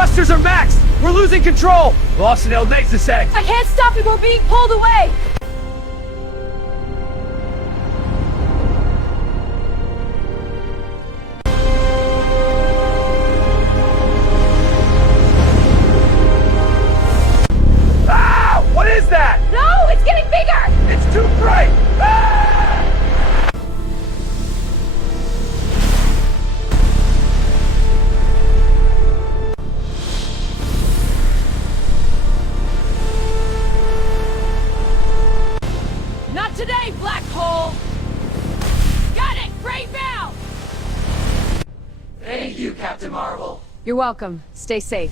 thrusters are maxed! We're losing control! Lost in El Nexus Sect. I can't stop it, we're being pulled away! Ah! What is that? No, it's getting bigger! It's too bright! Ah! Not today, black hole! Got it! Right now! Thank you, Captain Marvel. You're welcome. Stay safe.